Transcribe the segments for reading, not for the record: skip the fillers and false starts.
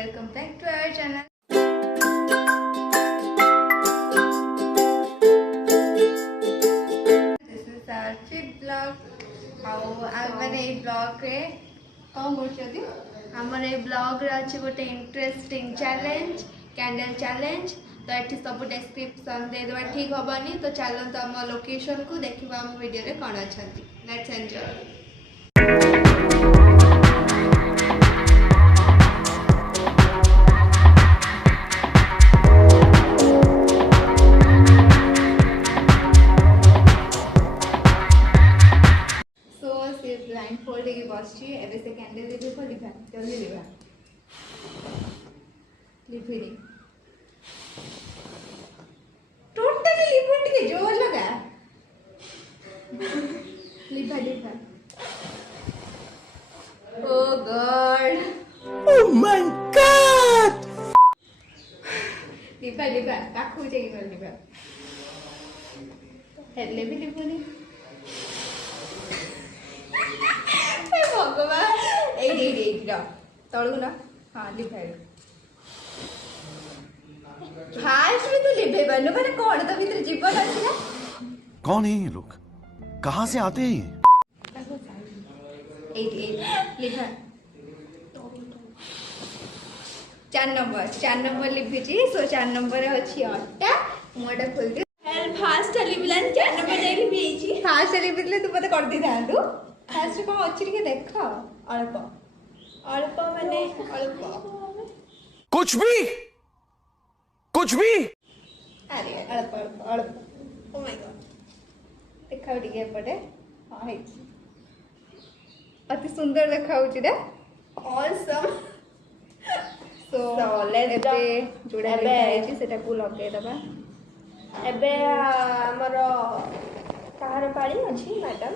welcome back to our channel. This is our fifth vlog. मैंने blog रे कौन करछथि हमर ए ब्लॉग रे अछि गोटे इंटरेस्टिंग चैलेंज कैंडल चैलेंज तो एठी सब डिस्क्रिप्शन दे देबा ठीक होबनी तो चलो तो हम लोकेशन को देखिबा हम वीडियो रे कोन अछंती लेट्स एंजॉय ब्लाइंडफोल्ड की बसची एबे से कैंडल दे को लिखा जल्दी लिखा लिखिनी टोटली लिखन के जोर लगा लिखा लिखा ओ गॉड ओह माय गॉड लिखा लिखा काकू जे की लिखा हेले भी लिखुनी भगवान ए तळू ना हाँ लिखाई फास्ट में तो लिखे बनो माने कोन तो भीतर जीवन अछि ना कौन है ये लोग कहाँ से आते हैं ये लिखा 4 नंबर लिखिची सो 4 नंबर अछि अट्टा मोटा खोल दे हेल फास्ट लिखलन 4 नंबर जाई लिखिची फास्ट लिखले तू पता कर दी थांतु फास्ट को अछि के देख अल्प अल्प माने अल्प कुछ भी अरे अल्प अल्प अल्प ओ माय गॉड देखा टिके पड़े हां है अति सुंदर देखा होची रे ऑसम सो लेट्स जोड़ा लिखाई सेटा को लगे दबा एबे हमर कहार पाड़ी अछि मैडम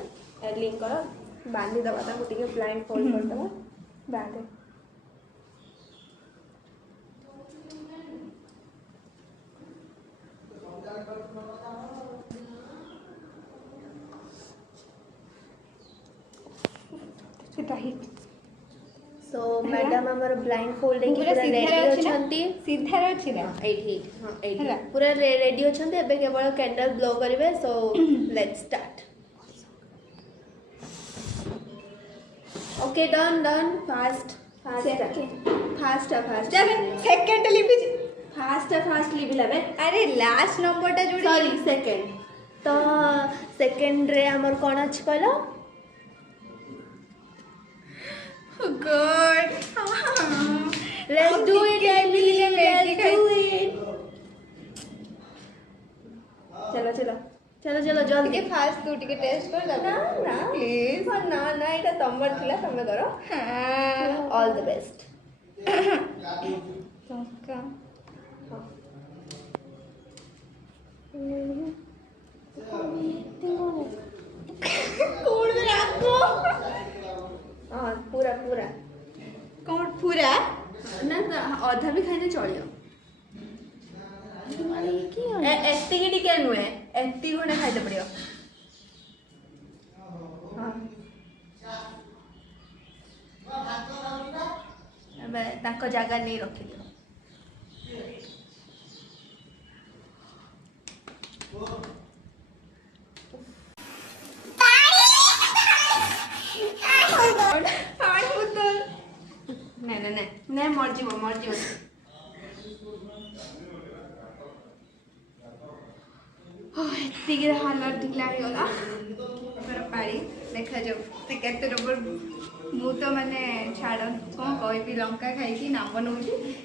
लिंक कर बांधी दबा ताको टिके ब्लाइंड फोल्ड कर दबा बांधे सो मैडम हमर ब्लाइंड फोल्ड के पूरा रेडी अछंती सीधा अछि ना एठी हां एठी पूरा रेडी अछंती एबे केवल कैंडल ब्लो करिवे so let's start okay done fast चल सेकंड लिपि फास्ट लिपि लबे अरे लास्ट नंबरटा जोड़ी सॉरी सेकंड तो सेकंड रे हमर कोन अछि कहलो good let's do it Emily let's do it चलो जल्दी फास्ट तू टिके टेस्ट कर दबा ना प्लीज ना एटा तमर थिला तमे करो हां ऑल द बेस्ट का कोड में रखो हां पूरा कौन पूरा ना आधा भी खाने चलियो एत्ती की टिके नुए एत्ती कोने खाइते पड़ियो हां अबे ताको जगह नहीं रखि दियो नहीं मर जीव एतिक हालत ठीक लगा पारी देखा जाऊ से केते नंबर मु तो माने छाड़ कौन कहबी लंका खाई नाम नौ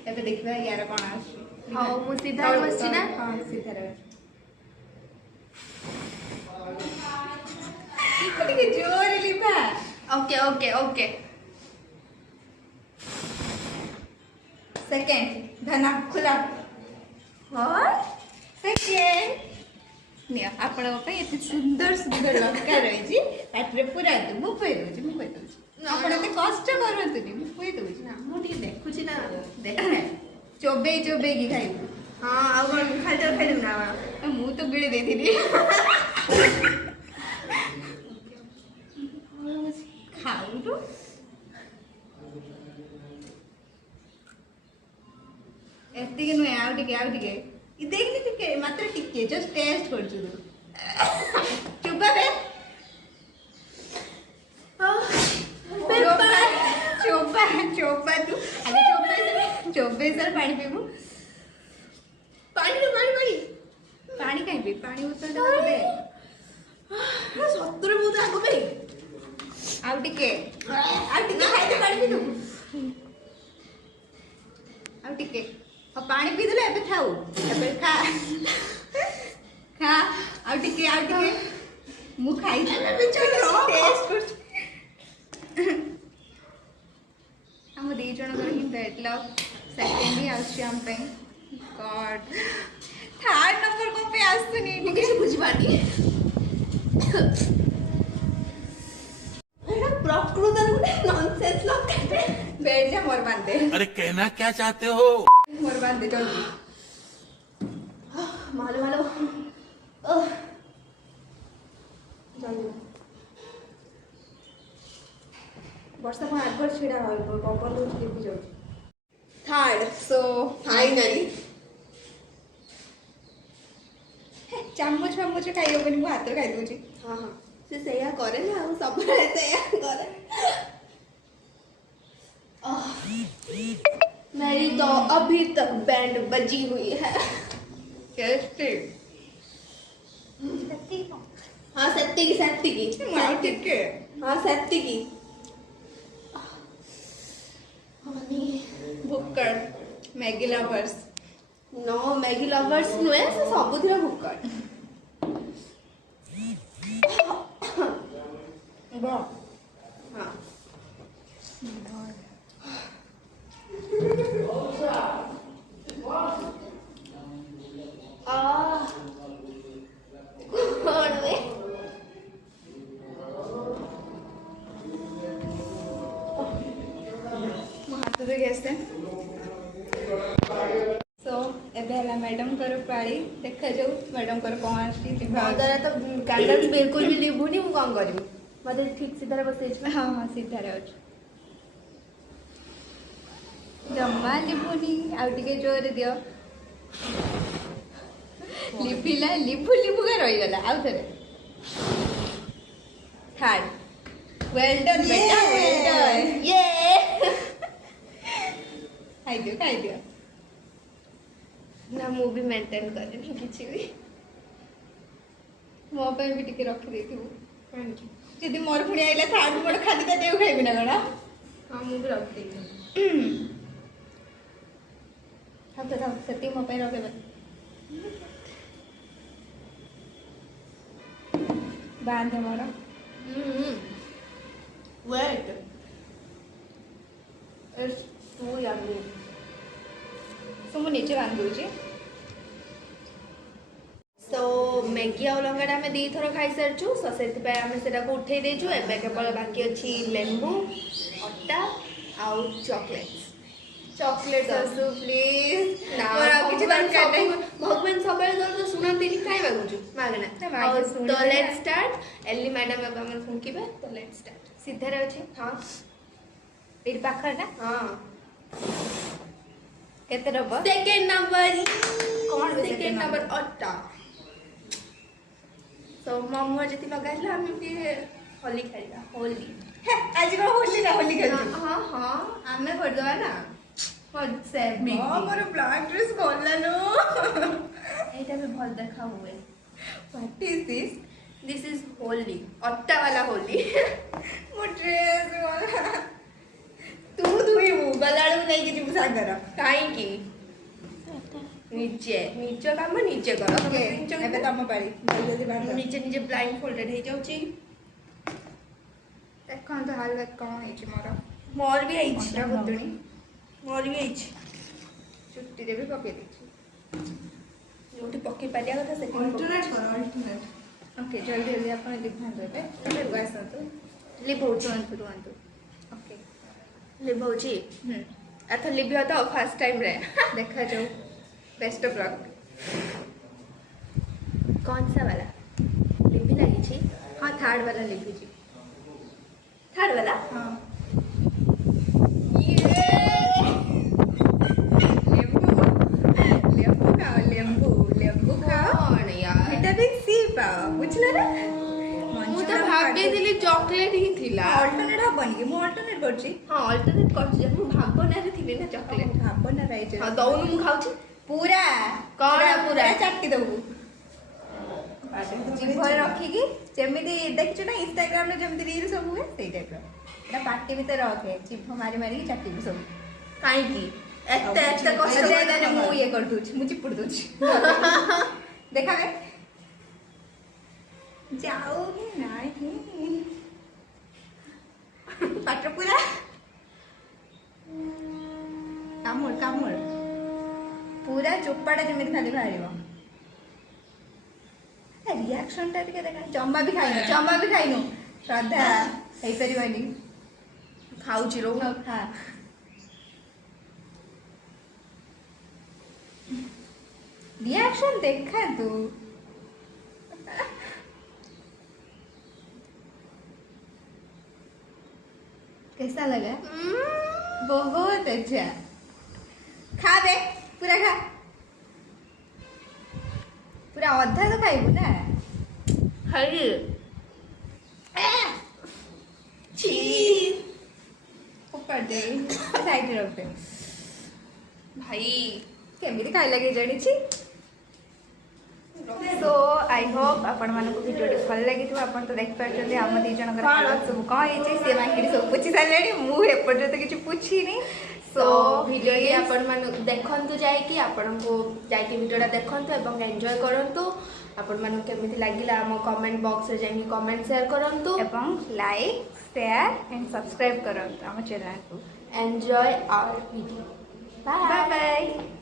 एबे देखबा यार कोन आसी हां मु सीधा बसछि ना हां सीधा रे इकटे जोर लिबा ओके सेकंड धना खुला और सेकंड निया आपण पे एते सुंदर लंका रही छी ताटरे पूरा दु मु पई दउची आपण एते कष्ट करतनी मु पई दउची ना मु टी देखु छी ना देख ना चोबे की खाइबू हां आ खाइ ना मु तो गिळे देथिनी खाऊ तो ଏତିକି ନୁହେଁ ଆଉ ଟିକେ ଦେଖନି ଟିକେ ମାତ୍ର ଟିକେ ଜଷ୍ଟ ଟେଷ୍ଟ କରୁଛୁ ତୁ ଚୁପା ବେ ଚୋପା ଚୋପା ତୁ ଆগে ଚୋବେଇସାର ପାଣି ପିଇବୁ ପାଣି କାହିଁ ପିଇ ପାଣି ବୋତଲଟା ତାକୁ ଦେ ସତରେ ବହୁତ ଆଗ ପାଇଁ ଆଉ ଟିକେ ଖାଇତେ ପାଣି ପିଇଦବୁ ଆଉ ଟିକେ ଆଉ ପାଣି ପିଇଦେଲେ ଏବେ ଥାଉ ଏବେ ଖା ଆଉ ଟିକେ ମୁଁ ଖାଇଛି ଆମ ଦି ଜଣଙ୍କର ହିଁ ବେଡ୍ ଲକ୍ ସେକେଣ୍ଡ ହିଁ ଆସୁଛି ଆମ ପାଇଁ ଗଡ୍ ଥାର୍ଡ ନମ୍ବର କ'ଣ ପାଇଁ ଆସୁନି ମୁଁ କିଛି ବୁଝିପାରୁନି ପ୍ରକୃତରେ ଗୋଟେ ନନସେନ୍ସ ଲକ୍ बेड जा मोर बांध दे अरे कहना क्या चाहते हो मोर बांध दे जल्दी मालो जल्दी वर्षा को आगवर छिड़ा हो पवन दो लिपि जाउ थर्ड सो फाइनली चामच खाई होबनी मु हाथ खाई दूची हाँ हाँ से सैया करे ना हम सब सैया करे मेरी तो अभी तक बैंड बजी हुई है कैसे हाँ सत्ती की मार ठीक है हाँ सत्ती की भुक्कड़ Maggi lovers no Maggi lovers नुहे से सबुथिरा भुक्कड़ वाह हाँ सो एबे हला मैडम कर पाली देखा जाऊ मैडम कर कौन आसी द्वारा तो कैंडल्स बिल्कुल भी लिभुनी मु कौन करिम मते ठीक सीधा बसेछ हाँ हाँ सीधा रे अछि जम्मा लिभुनी आउ टिके जोर दियो लिपिला लिभु का रही गला आउ थरे थर्ड वेल डन बेटा वेल डन ये खाई दियो ना मु भी मेंटेन करेनी किछि भी मो पे भी टिके रखी देथिबु जदि मोर पुणी आइला थर्ड मोड़ खाली ता देउ खाइबि ना गणा हाँ मु भी रख देनी था सेटिंग मो पे रखे बांध मोर वेट इट्स टू यम्मी सो मु नीचे बांध दूची सो मैगी आ लंगाटा आम दी थर खाई सारचु सो से आम से उठे देचु एबे केवल बाकी अच्छी लेंबू अटा आउ चॉकलेट्स चॉकलेट आसु प्लीज किछि दरकार नहीं भगवान सबले तो सुनंती नहीं खाई मागुछु मागना तो लेट्स स्टार्ट एली मैडम अब हम फुंकीबे तो लेट्स स्टार्ट सीधा रे अछि हां एडी पाखर ना हां केते डब्बा सेकंड नंबर कौन बे सेकंड नंबर अट्टा तो मम्मा जति लगाइला हम के होली खेलला होली आज को होली ना होली खेल हां हां आमे कर दवा ना से मोर ब्लैक ड्रेस बोलनो एटा भी बहुत देखा हुए व्हाट इज दिस इज होली अट्टा वाला होली मो ड्रेस वाला तू धुइबु गलाडू नहीं कि जीव सागर काई की नीचे काम नीचे कर ओके एबे तम पारी जल्दी बांध नीचे नीचे ब्लाइंड फोल्डेड हे जाउची देखन तो हालत कौन है मोर मोर भी आइछ अंडा गुदुनी मोर भी आइछ चुट्टी दे भी पके देछि जोटी पक्की पालिया कथा सेटिंग अल्टरनेट कर अल्टरनेट ओके जल्दी जल्दी अपन दिखान देबे तबे गाइस तो लिभौछु रुआंतु ओके लिभौची हम्म एथ लिभियो तो फर्स्ट टाइम रे देखा जाऊ बेस्ट ऑफ लक कौन सा वाला लिपि लगी छी हाँ थर्ड वाला लिखी जी थर्ड वाला हाँ ये लेबू ଚକୋଲେଟ୍ ହିଁ ଥିଲା। ଅଲ୍ଟରନେଟ୍ ହବନି କି? ମୁଁ ଅଲ୍ଟରନେଟ୍ କରୁଛି। ହଁ ଅଲ୍ଟରନେଟ୍ କରୁଛି ଯେ ମୁଁ ଭାବନାରେ ଥିଲି ନା ଚକୋଲେଟ୍। ଭାବନା ରାଇଟ୍। ହଁ ଦଉନୁ ମୁଁ ଖାଉଛି। ପୁରା କଣ ପୁରା? ଚାଟି ଦବୁ ଜିଭରେ ରଖିକି, ଯେମିତି ଦେଖିଛୁ ନା ଇନଷ୍ଟାଗ୍ରାମରେ ଯେମିତି ରିଲ୍ ସବୁ ହୁଏ ସେଇ ଟାଇପ୍ର। ଏଇଟା ପାଟି ଭିତରେ ରଖେ, ଜିଭ ମାରି ମାରିକି ଚାଟିବୁ ସବୁ। କାହିଁକି ଏତେ ଏତେ କଷ୍ଟ ତାହେଲେ ମୁଁ ଇଏ କରିଦଉଛି, ମୁଁ ଚିପୁଡ଼ି ଦଉଛି। ଦେଖାବେ ଯାଉ କି ନାହିଁ ପାଟିରେ ପୁରା କାମୁଡ କାମୁଡ, ପୁରା ଚୋପାଟା ଯେମିତି ଖାଲି ବାହାରିବ। ରିଆକ୍ସନ ଟା ଟିକେ ଦେଖା। ଜମା ବି ଖାଇନୁ, ଜମା ବି ଖାଇନୁ। ଶ୍ରଦ୍ଧା ହେଇପାରିବନି। ଖାଉଛି ରହୁ। ଖା। रिएक्शन देखा तू। कैसा लगा? बहुत अच्छा। खा बे, पूरा खा। पूरा अधा तो खाइबू ना। ଖାଇଲି। छी ऊपर दे, साइड रख दे। ଭାଇ केमिति खाई लगे जानिछि। सो आई होप आपण मानको भिडियोटी भल लगी आपण तो देख पार्छन्ते हम दी जनकर हालत सब कौन ହେଇଛି से मांकिड़ी सब पूछी सारलेनी मु एपर्यंत किछि पूछिनी। सो भिडियो टी आपण मान देखंतु जायकि आपनको जायकि भिडियोटा देखंतु एवं एन्जॉय करंतु। आपण मान केमिति लागिला हम कमेंट बॉक्स रे जाई कमेंट शेयर करंतु एवं लाइक शेयर एंड सब्सक्राइब करंतु हम चैनल को। Enjoy our video. Bye bye.